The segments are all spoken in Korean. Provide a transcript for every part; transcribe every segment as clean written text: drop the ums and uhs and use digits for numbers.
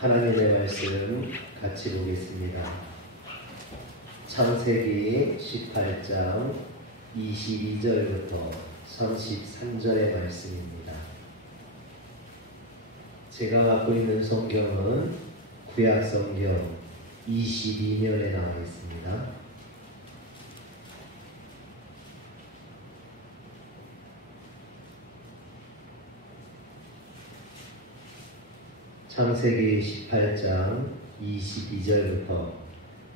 하나님의 말씀 같이 보겠습니다. 창세기 18장 22절부터 33절의 말씀입니다. 제가 갖고 있는 성경은 구약 성경 22면에 나와 있습니다. 창세기 18장 22절부터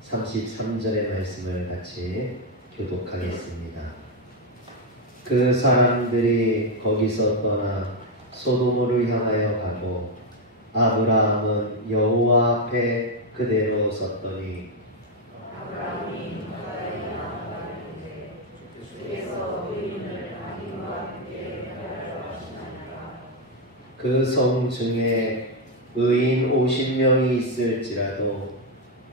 33절의 말씀을 같이 교독하겠습니다. 그 사람들이 거기서 떠나 소돔으로 향하여 가고 아브라함은 여호와 앞에 그대로 섰더니 아브라함이 바다에 나아가는데 주께서 의인을 악인과 함께 멸하려 하시나이까. 그 성 중에 의인 50명이 있을지라도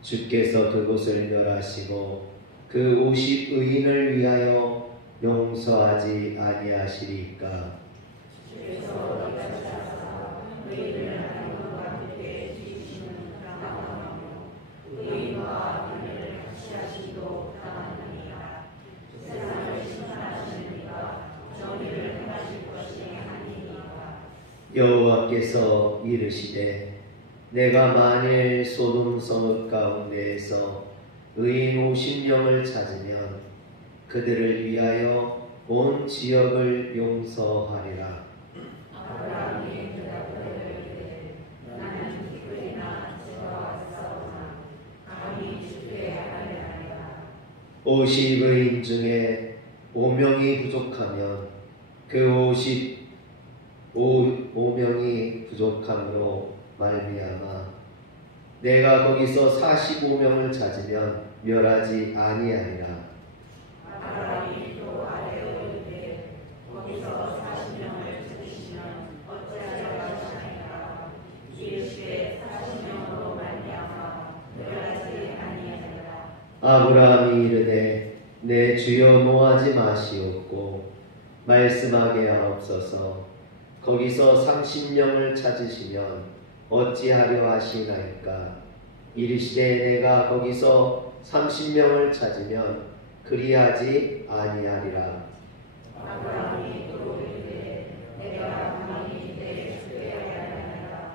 주께서 그곳을 멸하시고 그 50의인을 위하여 용서하지 아니하시리까. 주께서 이같이 의인을 악인과 함께 지으시는 당하며 의인과 악인을 같이 하시기도 당하느니라. 세상을 심판하시니까 정의를 행하실 것이 아니니까. 여호와께서 이르시되 내가 만일 소돔 성읍 가운데에서 의인 50명을 찾으면 그들을 위하여 온 지역을 용서하리라. 아브라함이 대답하되 나는 기쁘리나 저와 싸우나 감히 주께 아뢰나이다. 50의인 중에 5명이 부족하면 그 55명이 부족함으로 말미암아 내가 거기서 45명을 찾으면 멸하지 아니하리라. 아브라함이 또 아뢰오되 거기서 40명을 찾으시면 어찌하려 하시나이까. 이르시되 40명으로 말미암아 멸하지 아니하리라. 아브라함이 이르되 내 주여 노하지 마시옵고 말씀하게 하옵소서. 거기서 30명을 찾으시면 어찌하려 하시나이까. 이르시되 내가 거기서 30명을 찾으면 그리하지 아니하리라. 아브라함이 또 이르되 내가 감히 내 주께 아뢰나이다.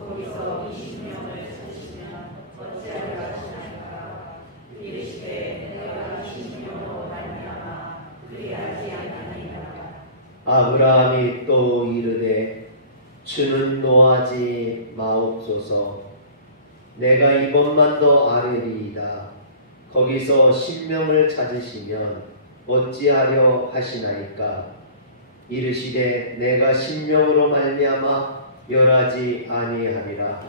거기서 20명을 찾으시면 어찌하려 하시나이까. 이르시되 내가 20명으로 말미암아 그리하지 아니하리라. 아브라함이 또 이르되 주는 노하지 마옵소서. 내가 이번만 더 아뢰리이다. 거기서 10명을 찾으시면 어찌하려 하시나이까. 이르시되 내가 10명으로 말미암아 멸하지 아니하리라.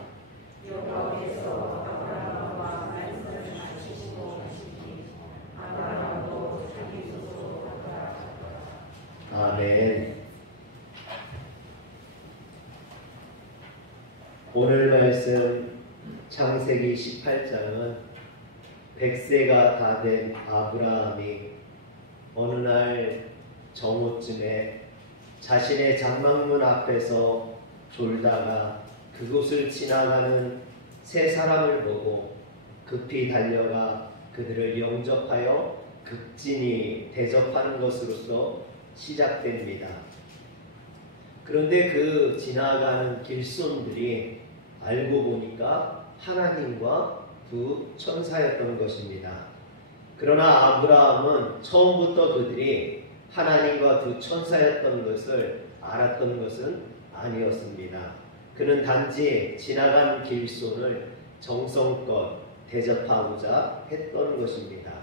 여호와께서 아브라함과 말씀하시고 하시니 아브라함도 자기 스스로 따라하더라. 아멘. 오늘 말씀 창세기 18장은 100세가 다 된 아브라함이 어느 날 정오쯤에 자신의 장막문 앞에서 졸다가 그곳을 지나가는 세 사람을 보고 급히 달려가 그들을 영접하여 극진히 대접하는 것으로서 시작됩니다. 그런데 그 지나가는 길손들이 알고 보니까 하나님과 두 천사였던 것입니다. 그러나 아브라함은 처음부터 그들이 하나님과 두 천사였던 것을 알았던 것은 아니었습니다. 그는 단지 지나간 길손을 정성껏 대접하고자 했던 것입니다.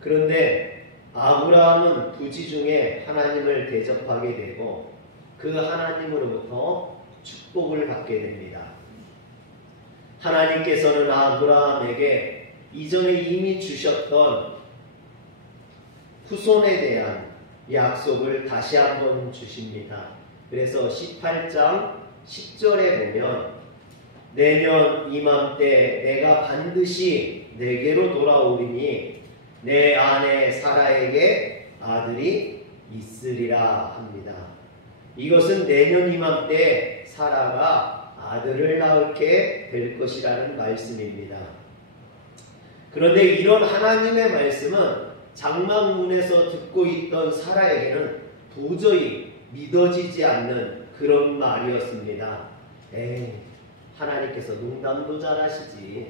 그런데 아브라함은 부지 중에 하나님을 대접하게 되고 그 하나님으로부터 축복을 받게 됩니다. 하나님께서는 아브라함에게 이전에 이미 주셨던 후손에 대한 약속을 다시 한번 주십니다. 그래서 18장 10절에 보면 내년 이맘때 내가 반드시 내게로 돌아오리니 내 아내 사라에게 아들이 있으리라 합니다. 이것은 내년 이맘때 사라가 아들을 낳게 될 것이라는 말씀입니다. 그런데 이런 하나님의 말씀은 장막문에서 듣고 있던 사라에게는 도저히 믿어지지 않는 그런 말이었습니다. 에이, 하나님께서 농담도 잘하시지.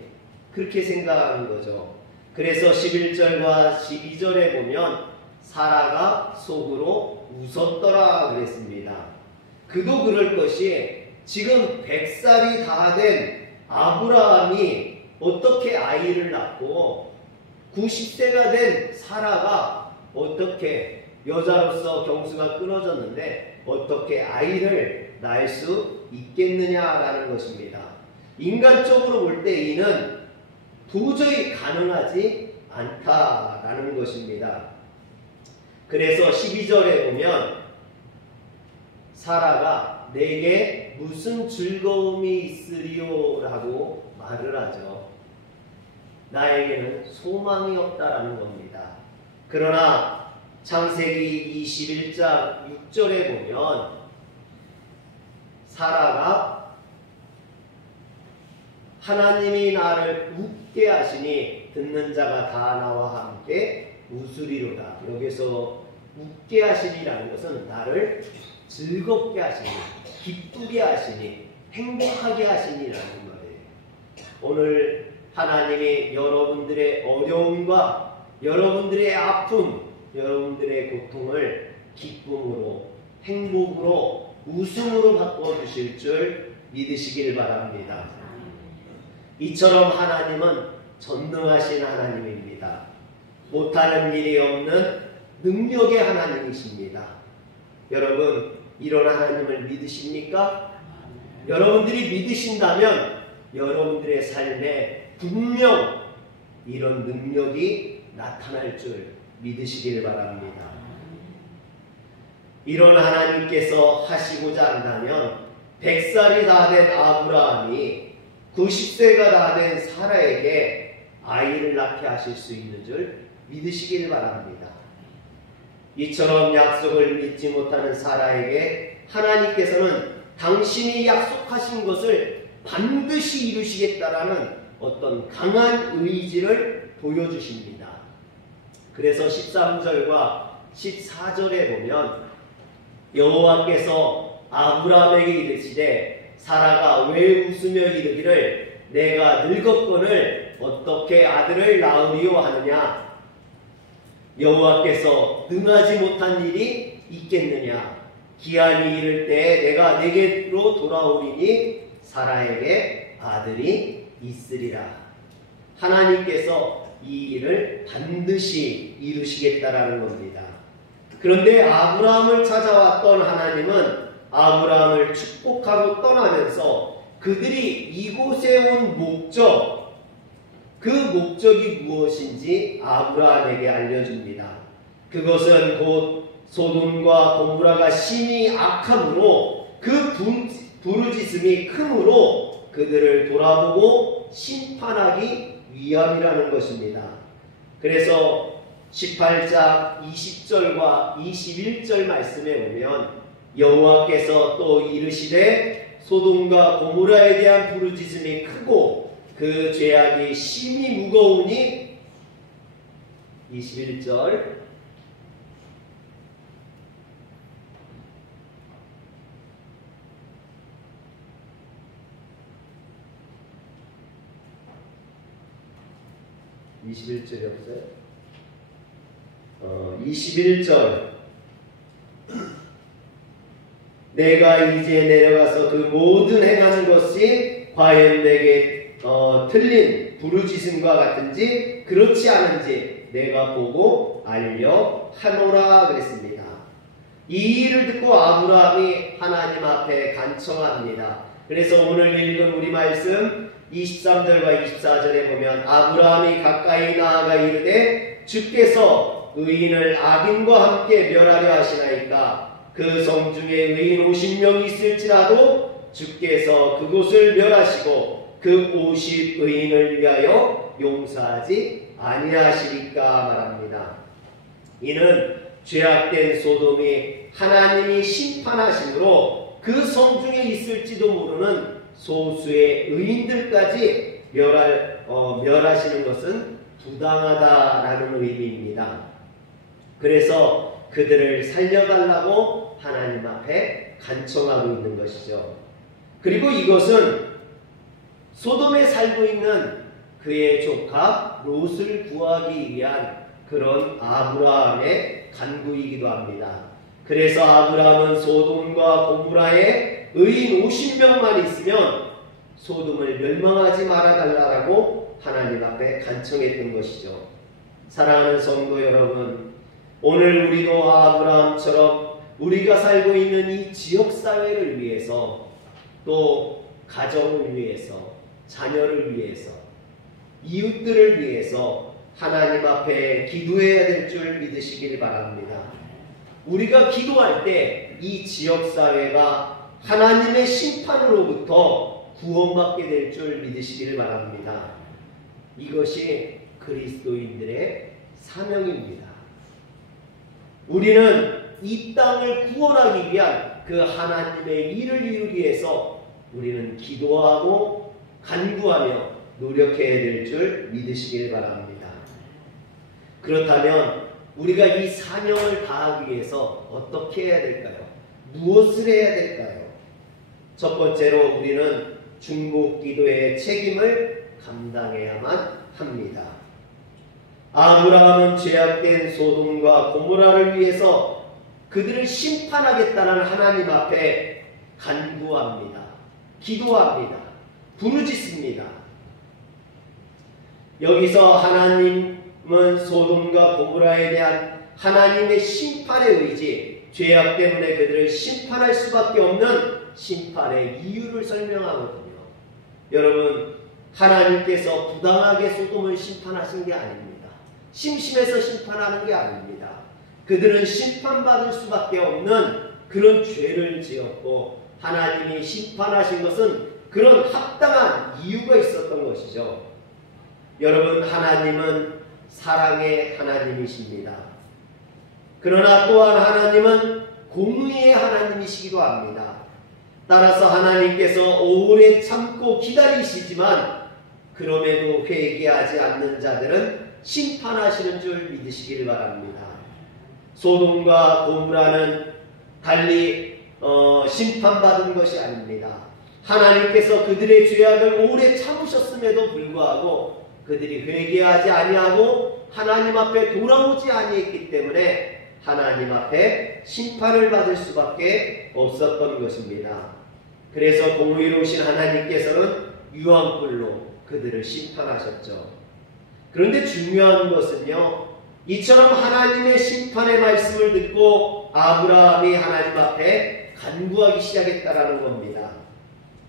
그렇게 생각하는 거죠. 그래서 11절과 12절에 보면 사라가 속으로 웃었더라 그랬습니다. 그도 그럴 것이 지금 100살이 다 된 아브라함이 어떻게 아이를 낳고 90세가 된 사라가 어떻게 여자로서 경수가 끊어졌는데 어떻게 아이를 낳을 수 있겠느냐라는 것입니다. 인간적으로 볼 때 이는 도저히 가능하지 않다라는 것입니다. 그래서 12절에 보면 사라가 내게 무슨 즐거움이 있으리요 라고 말을 하죠. 나에게는 소망이 없다라는 겁니다. 그러나 창세기 21장 6절에 보면 사라가 하나님이 나를 웃게 하시니 듣는 자가 다 나와 함께 웃으리로다. 여기서 웃게 하시니라는 것은 나를 즐겁게 하시니, 기쁘게 하시니, 행복하게 하시니라는 말이에요. 오늘 하나님이 여러분들의 어려움과 여러분들의 아픔, 여러분들의 고통을 기쁨으로, 행복으로, 웃음으로 바꿔주실 줄 믿으시길 바랍니다. 이처럼 하나님은 전능하신 하나님입니다. 못하는 일이 없는 능력의 하나님이십니다. 여러분, 이런 하나님을 믿으십니까? 여러분들이 믿으신다면 여러분들의 삶에 분명 이런 능력이 나타날 줄 믿으시길 바랍니다. 이런 하나님께서 하시고자 한다면 100살이 다 된 아브라함이 90세가 다 된 사라에게 아이를 낳게 하실 수 있는 줄 믿으시길 바랍니다. 이처럼 약속을 믿지 못하는 사라에게 하나님께서는 당신이 약속하신 것을 반드시 이루시겠다라는 어떤 강한 의지를 보여주십니다. 그래서 13절과 14절에 보면 여호와께서 아브라함에게 이르시되 사라가 왜 웃으며 이르기를 내가 늙었거늘 어떻게 아들을 낳으리요 하느냐. 여호와께서 능하지 못한 일이 있겠느냐. 기한이 이를 때 내가 내게로 돌아오리니 사라에게 아들이 있으리라. 하나님께서 이 일을 반드시 이루시겠다라는 겁니다. 그런데 아브라함을 찾아왔던 하나님은 아브라함을 축복하고 떠나면서 그들이 이곳에 온 목적, 그 목적이 무엇인지 아브라함에게 알려줍니다. 그것은 곧 소돔과 고모라가 심히 악함으로 그 부르짖음이 크므로 그들을 돌아보고 심판하기 위함이라는 것입니다. 그래서 18장 20절과 21절 말씀에 보면 여호와께서 또 이르시되 소돔과 고모라에 대한 부르짖음이 크고 그 죄악이 심히 무거우니 21절 21절이 없어요? 21절 내가 이제 내려가서 그 모든 행하는 것이 과연 내게 틀린 부르짖음과 같은지 그렇지 않은지 내가 보고 알려 하노라 그랬습니다. 이 일을 듣고 아브라함이 하나님 앞에 간청합니다. 그래서 오늘 읽은 우리 말씀 23절과 24절에 보면 아브라함이 가까이 나아가 이르되 주께서 의인을 악인과 함께 멸하려 하시나이까. 그 성 중에 의인 50명이 있을지라도 주께서 그곳을 멸하시고 그 50의인을 위하여 용서하지 아니하시리까 말합니다. 이는 죄악된 소돔이 하나님이 심판하심으로 그 그 성 중에 있을지도 모르는 소수의 의인들까지 멸하시는 것은 부당하다라는 의미입니다. 그래서 그들을 살려달라고 하나님 앞에 간청하고 있는 것이죠. 그리고 이것은 소돔에 살고 있는 그의 조카 롯을 구하기 위한 그런 아브라함의 간구이기도 합니다. 그래서 아브라함은 소돔과 고모라에 의인 50명만 있으면 소돔을 멸망하지 말아달라고 하나님 앞에 간청했던 것이죠. 사랑하는 성도 여러분, 오늘 우리도 아브라함처럼 우리가 살고 있는 이 지역사회를 위해서, 또 가정을 위해서, 자녀를 위해서, 이웃들을 위해서 하나님 앞에 기도해야 될 줄 믿으시길 바랍니다. 우리가 기도할 때 이 지역사회가 하나님의 심판으로부터 구원받게 될 줄 믿으시길 바랍니다. 이것이 그리스도인들의 사명입니다. 우리는 이 땅을 구원하기 위한 그 하나님의 일을 이루기 위해서 우리는 기도하고 간구하며 노력해야 될 줄 믿으시길 바랍니다. 그렇다면 우리가 이 사명을 다하기 위해서 어떻게 해야 될까요? 무엇을 해야 될까요? 첫 번째로 우리는 중보기도의 책임을 감당해야만 합니다. 아브라함은 죄악된 소돔과 고모라를 위해서 그들을 심판하겠다는 하나님 앞에 간구합니다. 기도합니다. 부르짖습니다. 여기서 하나님은 소돔과 고모라에 대한 하나님의 심판의 의지, 죄악 때문에 그들을 심판할 수밖에 없는 심판의 이유를 설명하거든요. 여러분, 하나님께서 부당하게 소돔을 심판하신 게 아닙니다. 심심해서 심판하는 게 아닙니다. 그들은 심판받을 수밖에 없는 그런 죄를 지었고 하나님이 심판하신 것은 그런 합당한 이유가 있었던 것이죠. 여러분, 하나님은 사랑의 하나님이십니다. 그러나 또한 하나님은 공의의 하나님이시기도 합니다. 따라서 하나님께서 오래 참고 기다리시지만 그럼에도 회개하지 않는 자들은 심판하시는 줄 믿으시길 바랍니다. 소돔과 고모라는 달리 심판받은 것이 아닙니다. 하나님께서 그들의 죄악을 오래 참으셨음에도 불구하고 그들이 회개하지 아니하고 하나님 앞에 돌아오지 아니했기 때문에 하나님 앞에 심판을 받을 수밖에 없었던 것입니다. 그래서 공의로우신 하나님께서는 유황불로 그들을 심판하셨죠. 그런데 중요한 것은요, 이처럼 하나님의 심판의 말씀을 듣고 아브라함이 하나님 앞에 간구하기 시작했다라는 겁니다.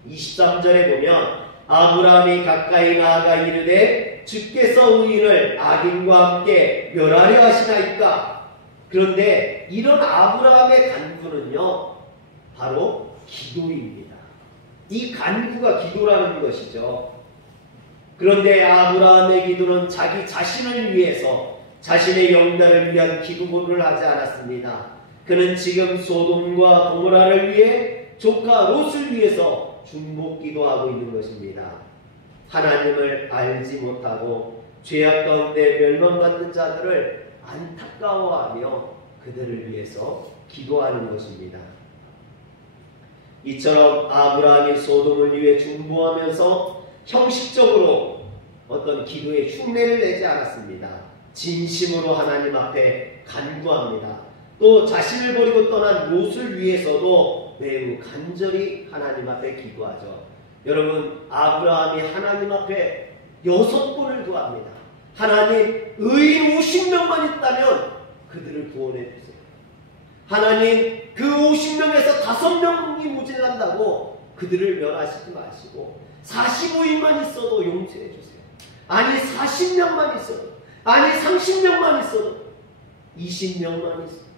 23절에 보면 아브라함이 가까이 나아가 이르되 주께서 의인을 악인과 함께 멸하려 하시나이까. 그런데 이런 아브라함의 간구는요, 바로 기도입니다. 이 간구가 기도라는 것이죠. 그런데 아브라함의 기도는 자기 자신을 위해서, 자신의 영달을 위한 기도를 하지 않았습니다. 그는 지금 소돔과 고모라를 위해 조카 롯을 위해서 중보기도하고 있는 것입니다. 하나님을 알지 못하고 죄악 가운데 멸망받는 자들을 안타까워하며 그들을 위해서 기도하는 것입니다. 이처럼 아브라함이 소돔을 위해 중보하면서 형식적으로 어떤 기도의 흉내를 내지 않았습니다. 진심으로 하나님 앞에 간구합니다. 또 자신을 버리고 떠난 롯을 위해서도 매우 간절히 하나님 앞에 기도하죠. 여러분, 아브라함이 하나님 앞에 6번을 구합니다. 하나님, 의인 50명만 있다면 그들을 구원해 주세요. 하나님, 그 50명에서 5명이 모질란다고 그들을 멸하시지 마시고 45인만 있어도 용서해 주세요. 아니 40명만 있어도, 아니 30명만 있어도, 20명만 있어도,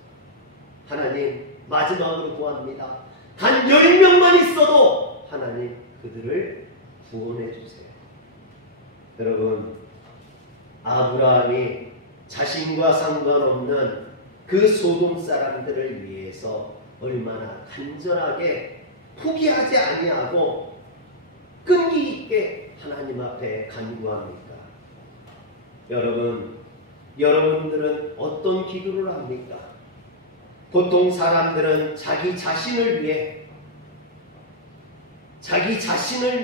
하나님 마지막으로 구합니다. 단 10명만 있어도 하나님 그들을 구원해 주세요. 여러분, 아브라함이 자신과 상관없는 그 소돔 사람들을 위해서 얼마나 간절하게 포기하지 아니하고 끈기 있게 하나님 앞에 간구합니까? 여러분들은 어떤 기도를 합니까? 보통 사람들은 자기 자신을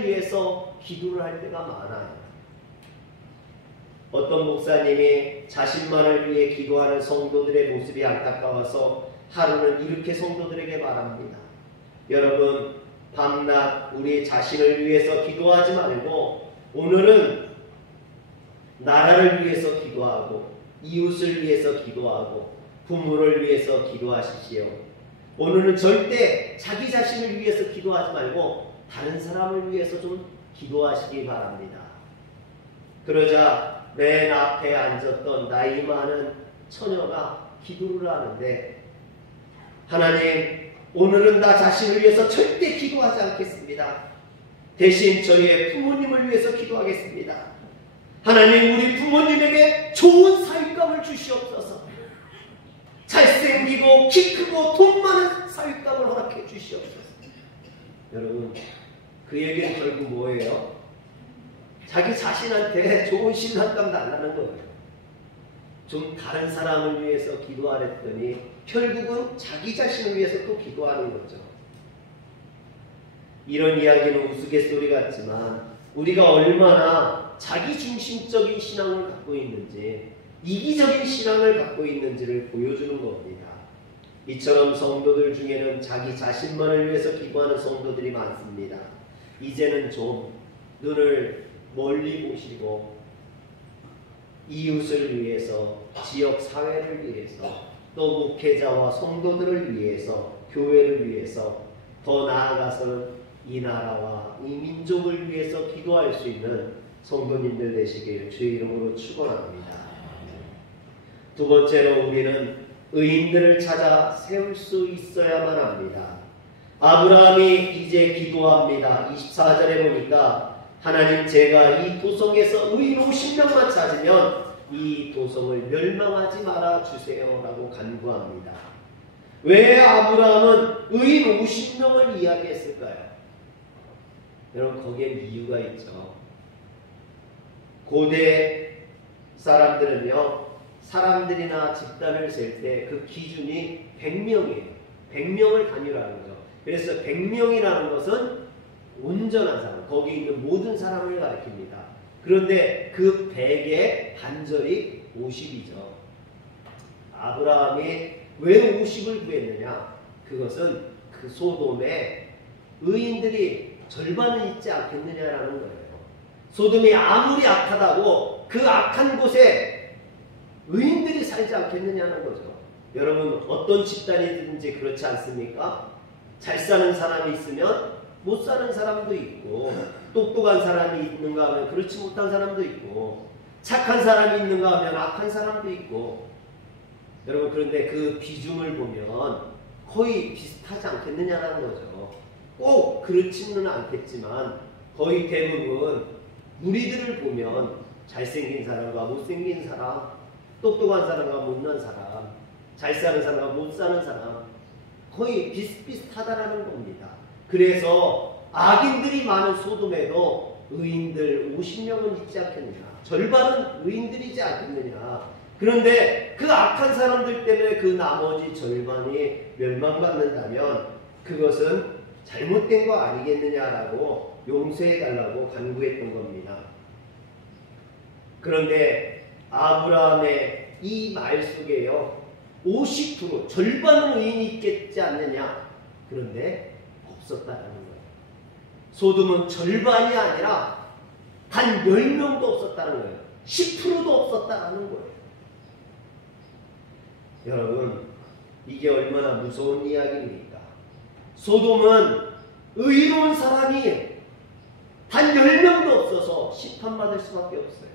위해서 기도를 할 때가 많아요. 어떤 목사님이 자신만을 위해 기도하는 성도들의 모습이 안타까워서 하루는 이렇게 성도들에게 말합니다. 여러분, 밤낮 우리 자신을 위해서 기도하지 말고 오늘은 나라를 위해서 기도하고 이웃을 위해서 기도하고 부모를 위해서 기도하십시오. 오늘은 절대 자기 자신을 위해서 기도하지 말고 다른 사람을 위해서 좀 기도하시기 바랍니다. 그러자 맨 앞에 앉았던 나이 많은 처녀가 기도를 하는데, 하나님, 오늘은 나 자신을 위해서 절대 기도하지 않겠습니다. 대신 저희의 부모님을 위해서 기도하겠습니다. 하나님, 우리 부모님에게 좋은 사윗감을 주시옵소서. 잘생기고 키 크고 돈 많은 사윗감을 허락해 주시옵소서. 여러분, 그 얘기는 결국 뭐예요? 자기 자신한테 좋은 신랑감 달라는 거예요. 좀 다른 사람을 위해서 기도하랬더니 결국은 자기 자신을 위해서 또 기도하는 거죠. 이런 이야기는 우스갯소리 같지만 우리가 얼마나 자기중심적인 신앙을 갖고 있는지, 이기적인 신앙을 갖고 있는지를 보여주는 겁니다. 이처럼 성도들 중에는 자기 자신만을 위해서 기도하는 성도들이 많습니다. 이제는 좀 눈을 멀리 보시고 이웃을 위해서, 지역 사회를 위해서, 또 목회자와 성도들을 위해서, 교회를 위해서, 더 나아가서는 이 나라와 이 민족을 위해서 기도할 수 있는 성도님들 되시길 주의 이름으로 축원합니다. 두 번째로 우리는 의인들을 찾아 세울 수 있어야만 합니다. 아브라함이 이제 기도합니다. 24절에 보니까 하나님, 제가 이 도성에서 의인 50명만 찾으면 이 도성을 멸망하지 말아 주세요 라고 간구합니다. 왜 아브라함은 의인 50명을 이야기했을까요? 여러분, 거기에 이유가 있죠. 고대 사람들은요, 사람들이나 집단을 셀 때 그 기준이 100명이에요. 100명을 단위라는 거죠. 그래서 100명이라는 것은 온전한 사람, 거기 있는 모든 사람을 가리킵니다. 그런데 그 100의 반절이 50이죠. 아브라함이 왜 50을 구했느냐? 그것은 그 소돔에 의인들이 절반은 있지 않겠느냐라는 거예요. 소돔이 아무리 악하다고 그 악한 곳에 의인들이 살지 않겠느냐는 거죠. 여러분, 어떤 집단이든지 그렇지 않습니까? 잘 사는 사람이 있으면 못 사는 사람도 있고, 똑똑한 사람이 있는가 하면 그렇지 못한 사람도 있고, 착한 사람이 있는가 하면 악한 사람도 있고. 여러분, 그런데 그 비중을 보면 거의 비슷하지 않겠느냐라는 거죠. 꼭 그렇지는 않겠지만 거의 대부분 무리들을 보면 잘생긴 사람과 못생긴 사람, 똑똑한 사람과 못난 사람, 잘 사는 사람과 못 사는 사람, 거의 비슷비슷하다라는 겁니다. 그래서 악인들이 많은 소돔에도 의인들 50명은 있지 않겠느냐, 절반은 의인들이지 않겠느냐. 그런데 그 악한 사람들 때문에 그 나머지 절반이 멸망받는다면 그것은 잘못된 거 아니겠느냐라고 용서해달라고 간구했던 겁니다. 그런데 아브라함의 이 말 속에요, 50% 절반은 의인이 있겠지 않느냐. 그런데 없었다라는 거예요. 소돔은 절반이 아니라 단 10명도 없었다는 거예요. 10%도 없었다라는 거예요. 여러분, 이게 얼마나 무서운 이야기입니까? 소돔은 의로운 사람이 단 10명도 없어서 심판받을 수밖에 없어요.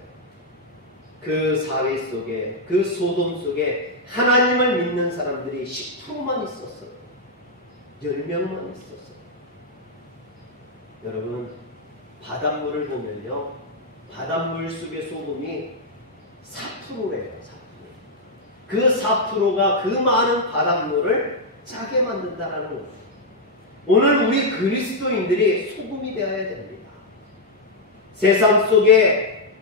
그 사회 속에, 그 소돔 속에 하나님을 믿는 사람들이 10%만 있었어요. 10명만 있었어요. 여러분, 바닷물을 보면요, 바닷물 속의 소금이 4%래요. 4%. 그 4%가 그 많은 바닷물을 짜게 만든다라는 거죠. 오늘 우리 그리스도인들이 소금이 되어야 됩니다. 세상 속에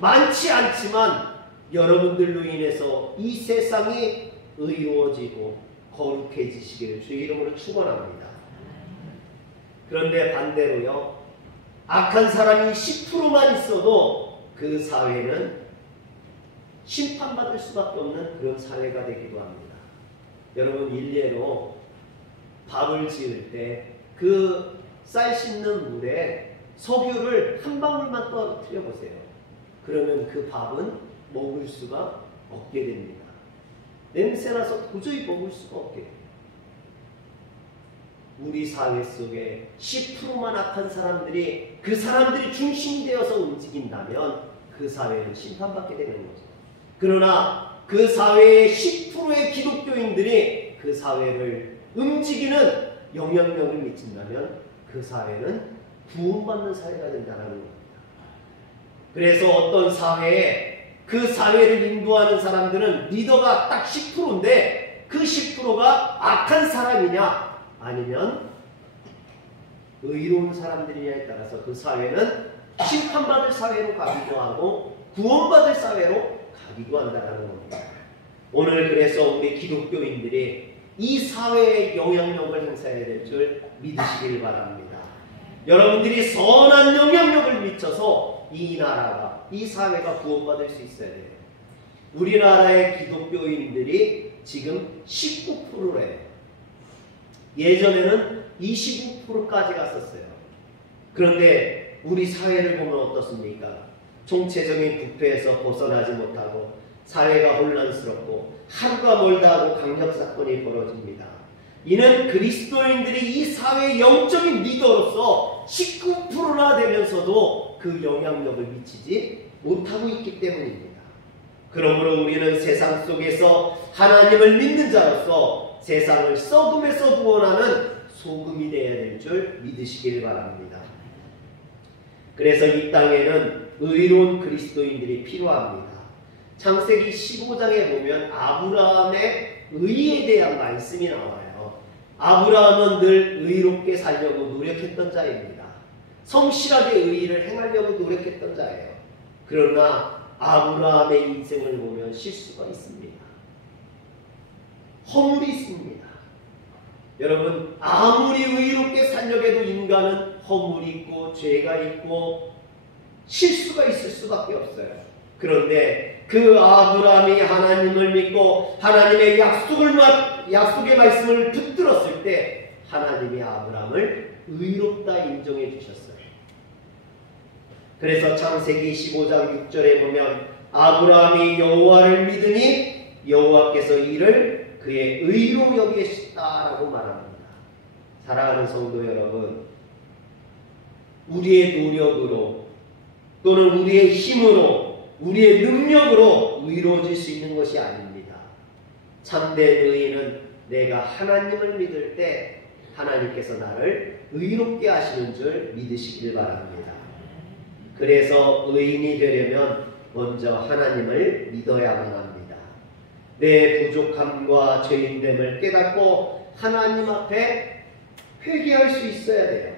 많지 않지만 여러분들로 인해서 이 세상이 의로워지고 거룩해지시기를 주의 이름으로 축원합니다. 그런데 반대로요, 악한 사람이 10%만 있어도 그 사회는 심판받을 수밖에 없는 그런 사회가 되기도 합니다. 여러분, 일례로 밥을 지을 때 그 쌀 씻는 물에 석유를 한 방울만 떨어뜨려 보세요. 그러면 그 밥은 먹을 수가 없게 됩니다. 냄새나서 도저히 먹을 수가 없게 됩니다. 우리 사회 속에 10%만 악한 사람들이 그 사람들이 중심이 되어서 움직인다면 그 사회는 심판받게 되는 거죠. 그러나 그 사회의 10%의 기독교인들이 그 사회를 움직이는 영향력을 미친다면 그 사회는 구원받는 사회가 된다는 겁니다. 그래서 어떤 사회에 그 사회를 인도하는 사람들은 리더가 딱 10%인데 그 10%가 악한 사람이냐 아니면 의로운 사람들이냐에 따라서 그 사회는 심판받을 사회로 가기도 하고 구원받을 사회로 가기도 한다는 겁니다. 오늘 그래서 우리 기독교인들이 이 사회에 영향력을 행사해야 될 줄 믿으시길 바랍니다. 여러분들이 선한 영향력을 미쳐서 이 나라가, 이 사회가 구원받을 수 있어야 돼요. 우리나라의 기독교인들이 지금 19%래요. 예전에는 25%까지 갔었어요. 그런데 우리 사회를 보면 어떻습니까? 총체적인 부패에서 벗어나지 못하고 사회가 혼란스럽고 하루가 멀다 하고 강력사건이 벌어집니다. 이는 그리스도인들이 이 사회의 영적인 리더로서 19%나 되면서도 그 영향력을 미치지 못하고 있기 때문입니다. 그러므로 우리는 세상 속에서 하나님을 믿는 자로서 세상을 썩음에서 구원하는 소금이 되어야 될 줄 믿으시길 바랍니다. 그래서 이 땅에는 의로운 그리스도인들이 필요합니다. 창세기 15장에 보면 아브라함의 의에 대한 말씀이 나와요. 아브라함은 늘 의롭게 살려고 노력했던 자입니다. 성실하게 의를 행하려고 노력했던 자예요. 그러나 아브라함의 인생을 보면 실수가 있습니다. 허물이 있습니다. 여러분, 아무리 의롭게 살려고 해도 인간은 허물이 있고 죄가 있고 실수가 있을 수밖에 없어요. 그런데 그 아브라함이 하나님을 믿고 하나님의 약속의 말씀을 붙들었을 때 하나님이 아브라함을 의롭다 인정해 주셨어요. 그래서 창세기 15장 6절에 보면 아브라함이 여호와를 믿으니 여호와께서 이를 그의 의로 여기셨다라고 말합니다. 사랑하는 성도 여러분, 우리의 노력으로 또는 우리의 힘으로 우리의 능력으로 의로워질 수 있는 것이 아닙니다. 참된 의인은 내가 하나님을 믿을 때 하나님께서 나를 의롭게 하시는 줄 믿으시길 바랍니다. 그래서 의인이 되려면 먼저 하나님을 믿어야만 합니다. 내 부족함과 죄인됨을 깨닫고 하나님 앞에 회개할 수 있어야 돼요.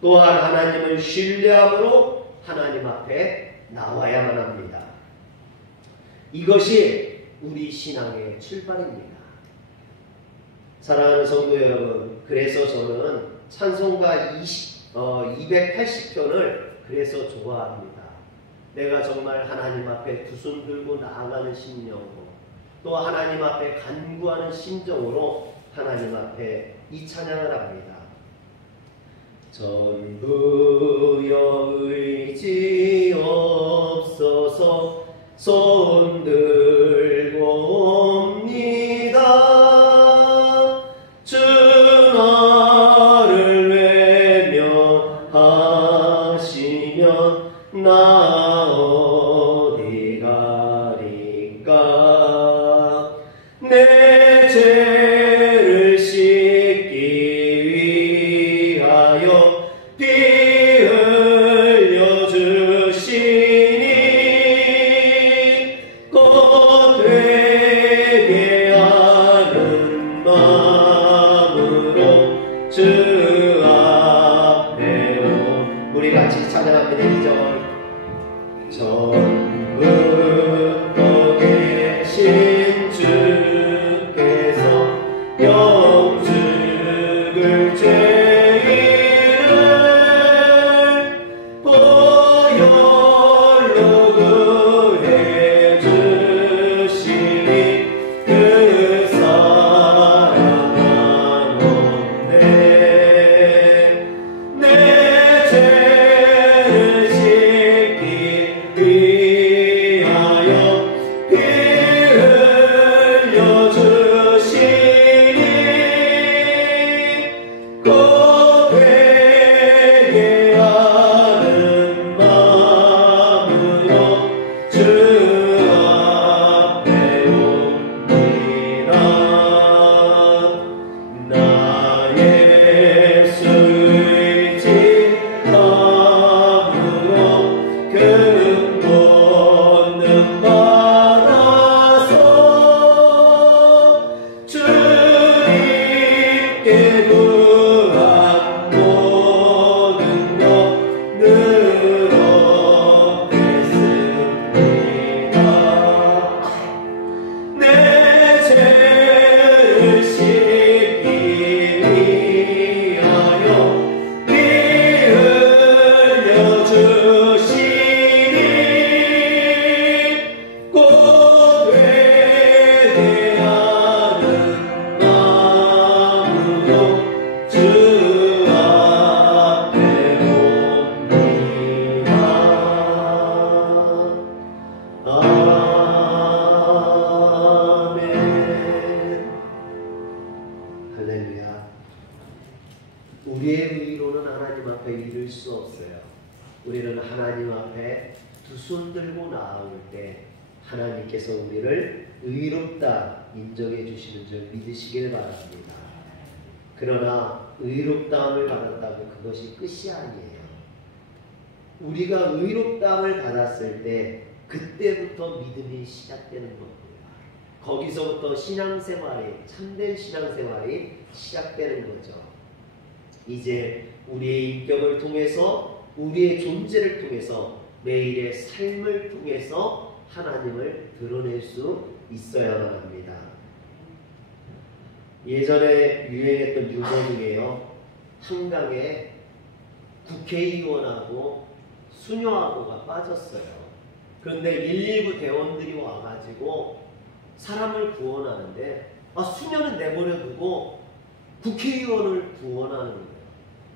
또한 하나님을 신뢰함으로 하나님 앞에 나와야만 합니다. 이것이 우리 신앙의 출발입니다. 사랑하는 성도 여러분, 그래서 저는 찬송가 280편을 그래서 좋아합니다. 내가 정말 하나님 앞에 두 손 들고 나아가는 심령으로 또 하나님 앞에 간구하는 심정으로 하나님 앞에 이 찬양을 합니다. 전부여 의지 없어서 손 들고 옵니다. 주 나를 외면하시면 나 어디 가리까. 내 죄를 씻기 위하여 피 흘려 주시니 곧 회개하는 마음으로 주 우리 같이 찬양합니다. 2절. 전부터 계신 주께서 영죽을 죄인을 보혈로 구해 주시니 그 사랑은 없네. 내 죄를 씻기 위하여 피 흘려 주시니 곧 회개하는 마음으로 주 앞에 옵니다. 나의 수 의지함으로 그 본능 받아서 주님께 구한 모든 것 늘어냈습니다. 내 죄를 씻기 위하여 피 흘려 주시니 곧 회개하는 마음으로 주 앞에 옵니다. 아멘. 할렐루야. 우리의 의로는 하나님 앞에 이를 수 없어요. 우리는 하나님 앞에 두 손 들고 나아올 때 하나님께서 우리를 의롭다 인정해 주시는 줄 믿으시길 바랍니다. 그러나 의롭다함을 받았다고 그것이 끝이 아니에요. 우리가 의롭다함을 받았을 때 그때부터 믿음이 시작되는 겁니다. 거기서부터 신앙생활이, 참된 신앙생활이 시작되는 거죠. 이제 우리의 인격을 통해서, 우리의 존재를 통해서, 매일의 삶을 통해서 하나님을 드러낼 수 있어야만 합니다. 예전에 유행했던 유머 중에요, 한강에 국회의원하고 수녀하고가 빠졌어요. 그런데 119 대원들이 와가지고 사람을 구원하는데, 수녀는 내버려두고 국회의원을 구원하는 거예요.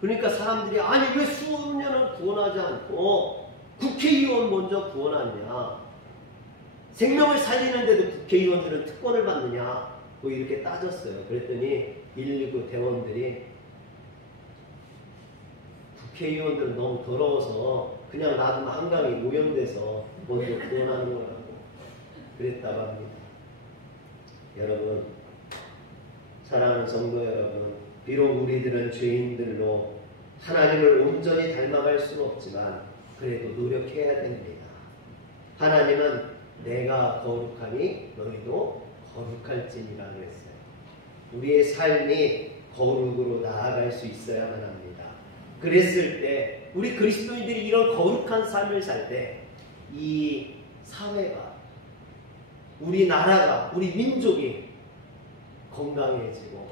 그러니까 사람들이, 아니 왜 수녀는 구원하지 않고 국회의원 먼저 구원하냐, 생명을 살리는데도 국회의원들은 특권을 받느냐, 뭐 이렇게 따졌어요. 그랬더니 119 대원들이, 국회의원들은 너무 더러워서 그냥 놔두면 한강이 오염돼서 먼저 구원하는 거라고 그랬다고 합니다. 여러분, 사랑하는 성도 여러분, 비록 우리들은 죄인들로 하나님을 온전히 닮아갈 수는 없지만 그래도 노력해야 됩니다. 하나님은 내가 거룩하니 너희도 거룩할지니라 그랬어요. 우리의 삶이 거룩으로 나아갈 수 있어야만 합니다. 그랬을 때, 우리 그리스도인들이 이런 거룩한 삶을 살 때 이 사회가, 우리 나라가, 우리 민족이 건강해지고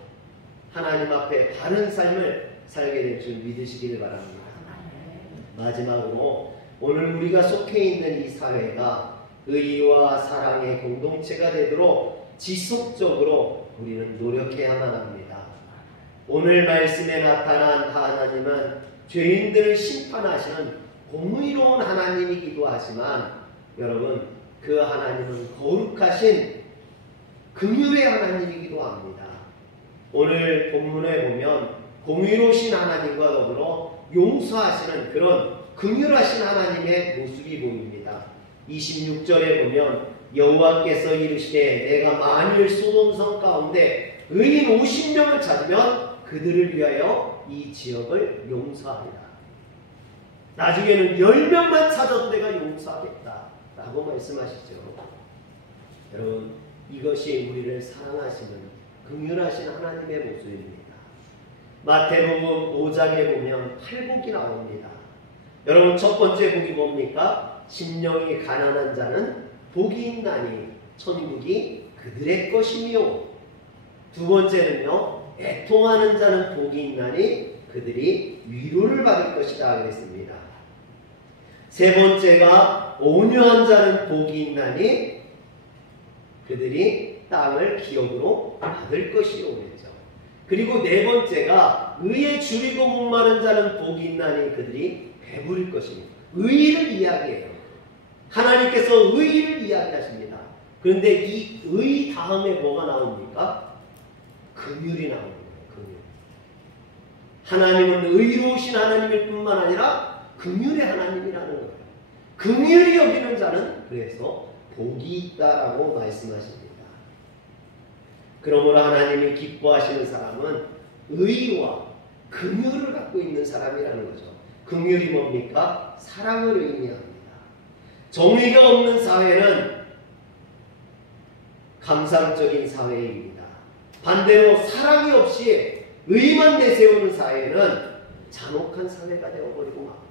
하나님 앞에 바른 삶을 살게 될 줄 믿으시길 바랍니다. 마지막으로 오늘 우리가 속해 있는 이 사회가 의와 사랑의 공동체가 되도록 지속적으로 우리는 노력해야만 합니다. 오늘 말씀에 나타난 하나님은 죄인들을 심판하시는 공의로운 하나님이기도 하지만, 여러분, 그 하나님은 거룩하신 긍휼의 하나님이기도 합니다. 오늘 본문에 보면 공의로우신 하나님과 더불어 용서하시는 그런 긍휼하신 하나님의 모습이 보입니다. 26절에 보면 여호와께서 이르시되 내가 만일 소돔성 가운데 의인 50명을 찾으면 그들을 위하여 이 지역을 용서하리라. 나중에는 10명만 찾아도 내가 용서하겠다 라고 말씀하시죠. 여러분, 이것이 우리를 사랑하시는 긍휼하신 하나님의 모습입니다. 마태복음 5장에 보면 팔복이 나옵니다. 여러분 첫 번째 복이 뭡니까? 심령이 가난한 자는 복이 있나니 천국이 그들의 것이며, 두 번째는요, 애통하는 자는 복이 있나니 그들이 위로를 받을 것이다 그랬습니다. 세 번째가 온유한 자는 복이 있나니 그들이 땅을 기업으로 받을 것이요 그랬죠. 그리고 네 번째가 의에 줄이고 목마른 자는 복이 있나니 그들이 배부를 것입니다. 의를 이야기해요. 하나님께서 의를 이야기하십니다. 그런데 이 의 다음에 뭐가 나옵니까? 긍휼이 나오는 거예요. 긍휼. 하나님은 의로우신 하나님일 뿐만 아니라 긍휼의 하나님이라는 거예요. 긍휼히 여기는 자는 그래서 복이 있다라고 말씀하십니다. 그러므로 하나님이 기뻐하시는 사람은 의와 긍휼을 갖고 있는 사람이라는 거죠. 긍휼이 뭡니까? 사랑을 의미합니다. 정의가 없는 사회는 감상적인 사회입니다. 반대로 사랑이 없이 의만 내세우는 사회는 잔혹한 사회가 되어버리고 맙니다.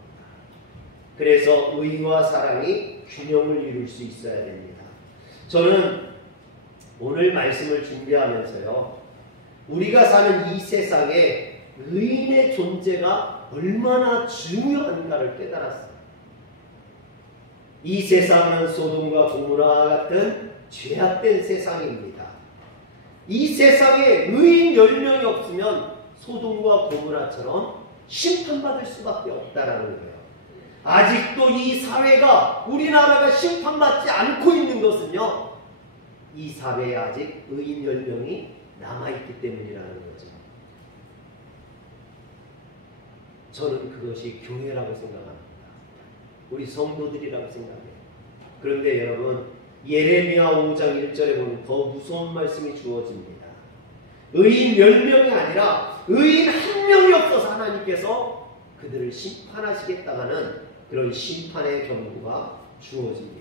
그래서 의와 사랑이 균형을 이룰 수 있어야 됩니다. 저는 오늘 말씀을 준비하면서요, 우리가 사는 이 세상에 의인의 존재가 얼마나 중요한가를 깨달았어요. 이 세상은 소돔과 고모라 같은 죄악된 세상입니다. 이 세상에 의인 10명이 없으면 소돔과 고모라처럼 심판받을 수밖에 없다라는 거예요. 아직도 이 사회가, 우리나라가 심판받지 않고 있는 것은요, 이 사회에 아직 의인 10명이 남아있기 때문이라는 거죠. 저는 그것이 교회라고 생각합니다. 우리 성도들이라고 생각해요. 그런데 여러분, 예레미야 5장 1절에 보면 더 무서운 말씀이 주어집니다. 의인 10명이 아니라 의인 1명이 없어서 하나님께서 그들을 심판하시겠다는 그런 심판의 경고가 주어집니다.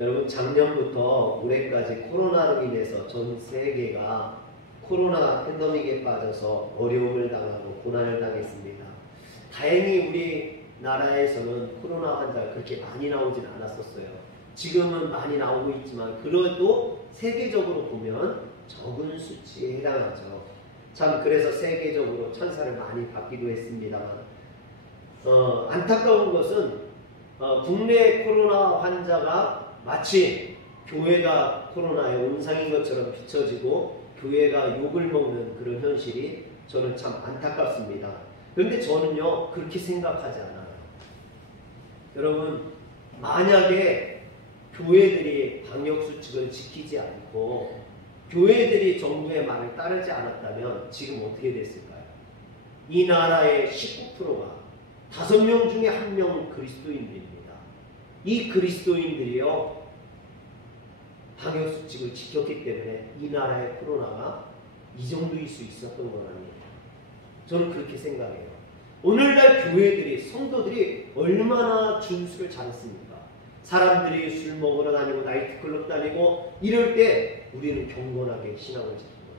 여러분, 작년부터 올해까지 코로나로 인해서 전 세계가 코로나 팬데믹에 빠져서 어려움을 당하고 고난을 당했습니다. 다행히 우리나라에서는 코로나 환자가 그렇게 많이 나오진 않았었어요. 지금은 많이 나오고 있지만 그래도 세계적으로 보면 적은 수치에 해당하죠. 참 그래서 세계적으로 천사를 많이 받기도 했습니다만, 안타까운 것은 국내 코로나 환자가 마치 교회가 코로나의 온상인 것처럼 비춰지고 교회가 욕을 먹는 그런 현실이 저는 참 안타깝습니다. 그런데 저는요, 그렇게 생각하지 않아요. 여러분, 만약에 교회들이 방역수칙을 지키지 않고 교회들이 정부의 말을 따르지 않았다면 지금 어떻게 됐을까요? 이 나라의 19%가 5명 중에 1명은 그리스도인들입니다. 이 그리스도인들이요, 방역수칙을 지켰기 때문에 이 나라의 코로나가 이 정도일 수 있었던 거랍니다. 저는 그렇게 생각해요. 오늘날 교회들이, 성도들이 얼마나 준수를 잘했습니까? 사람들이 술 먹으러 다니고 나이트클럽 다니고 이럴 때 우리는 경건하게 신앙을 지킨 거예요.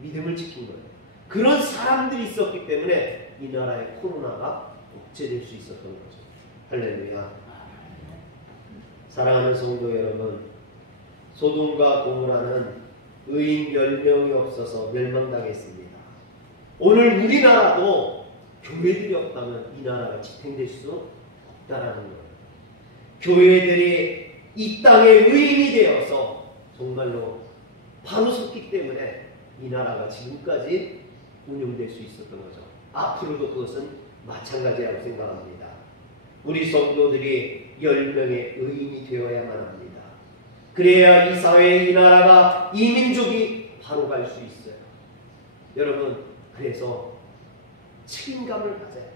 믿음을 지킨 거예요. 그런 사람들이 있었기 때문에 이 나라의 코로나가 억제될 수 있었던 거죠. 할렐루야. 사랑하는 성도 여러분, 소돔과 고모라는 의인 10명이 없어서 멸망당했습니다. 오늘 우리나라도 교회들이 없다면 이 나라가 지탱될 수 없다라는 거예요. 교회들이 이 땅의 의인이 되어서 정말로 바로 섰기 때문에 이 나라가 지금까지 운영될 수 있었던 거죠. 앞으로도 그것은 마찬가지라고 생각합니다. 우리 성도들이 10명의 의인이 되어야만 합니다. 그래야 이 사회, 이 나라가, 이 민족이 바로 갈 수 있어요. 여러분, 그래서 책임감을 가져야 돼요.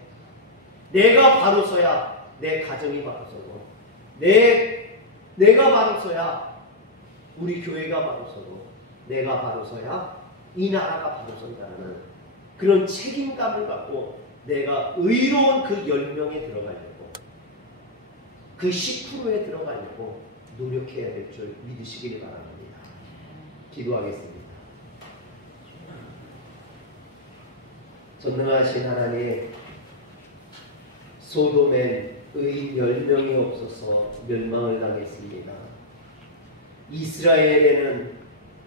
내가 바로 서야 내 가정이 바로 서고, 내가 바로 서야 우리 교회가 바로 서고, 내가 바로 서야 이 나라가 바로 선다는 그런 책임감을 갖고 내가 의로운 그 10명에 들어가려고, 그 10%에 들어가려고 노력해야 될 줄 믿으시길 바랍니다. 기도하겠습니다. 전능하신 하나님, 소돔엔 의인 10명이 없어서 멸망을 당했습니다. 이스라엘에는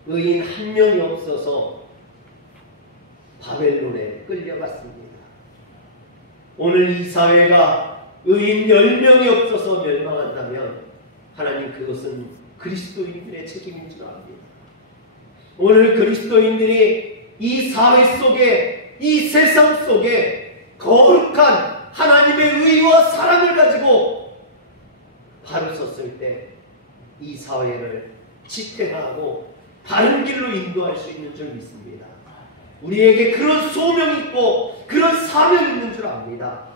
의인 1명이 없어서 바벨론에 끌려갔습니다. 오늘 이 사회가 의인 10명이 없어서 멸망한다면 하나님 그것은 그리스도인들의 책임인 줄 압니다. 오늘 그리스도인들이 이 사회 속에, 이 세상 속에 거룩한 하나님의 의와 사랑을 가지고 바로 섰을 때 이 사회를 지탱하고 바른 길로 인도할 수 있는 줄 믿습니다. 우리에게 그런 소명이 있고 그런 사명이 있는 줄 압니다.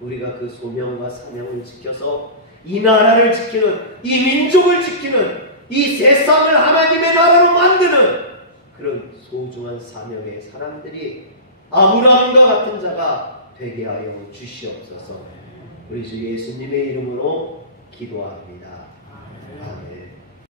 우리가 그 소명과 사명을 지켜서 이 나라를 지키는, 이 민족을 지키는, 이 세상을 하나님의 나라로 만드는 그런 소중한 사명의 사람들이 아브라함과 같은 자가 되게 하여 주시옵소서. 우리 주 예수님의 이름으로 기도합니다. 아멘.